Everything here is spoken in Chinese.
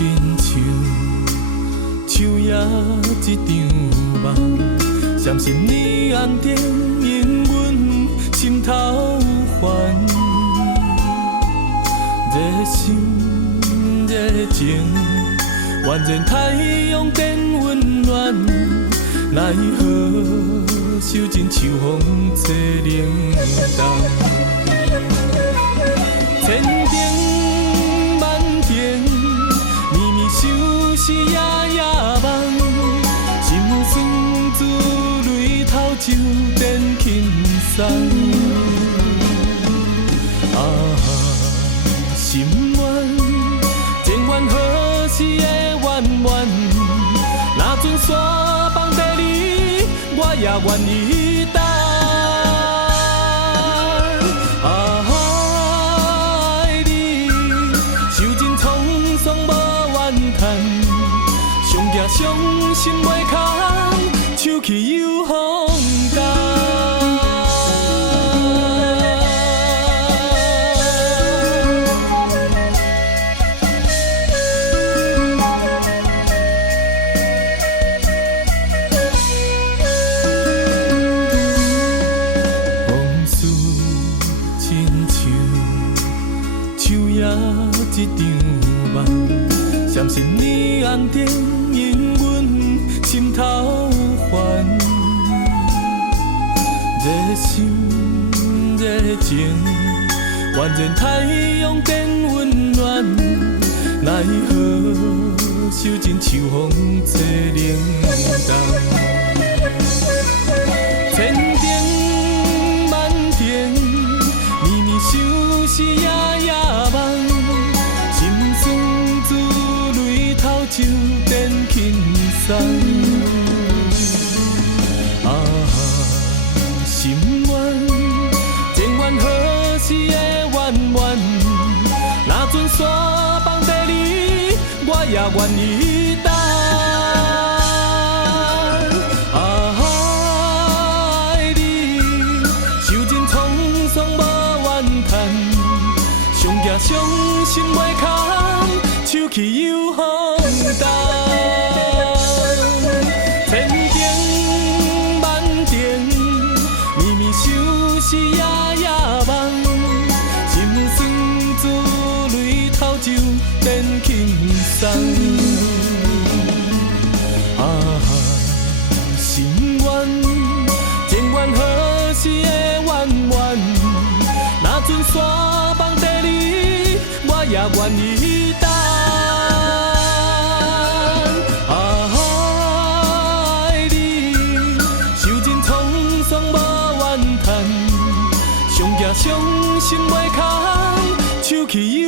亲像树叶一场梦，闪闪你红灯引阮心头烦，热心热情，宛然太阳变温暖，奈何受尽秋风吹冷冬。千顶万顶，绵绵相思夜夜梦，心酸自泪头就变轻松。啊，心愿，情愿何时的圆圆，若准山崩地离，我也愿意等。伤心袂空，手起又风干。往事亲像树叶一场梦，闪闪你红灯。心头烦，热心热情，宛然太阳变温暖，奈何受尽秋风吹冷冬。千顶万顶，绵绵相思夜夜梦，心酸自泪头就变轻松。啊，心愿，情愿何时的圆圆，若准山崩地离，我也愿意等。爱你，受尽沧桑无怨叹，上惊伤心袂空，手起又风干。是夜夜梦，心酸自泪头就变轻松。啊，心愿，情愿何时的圆圆，若准山崩地离，我也愿意等。爱你，受尽沧桑无怨叹。上惊伤心袂空，手起。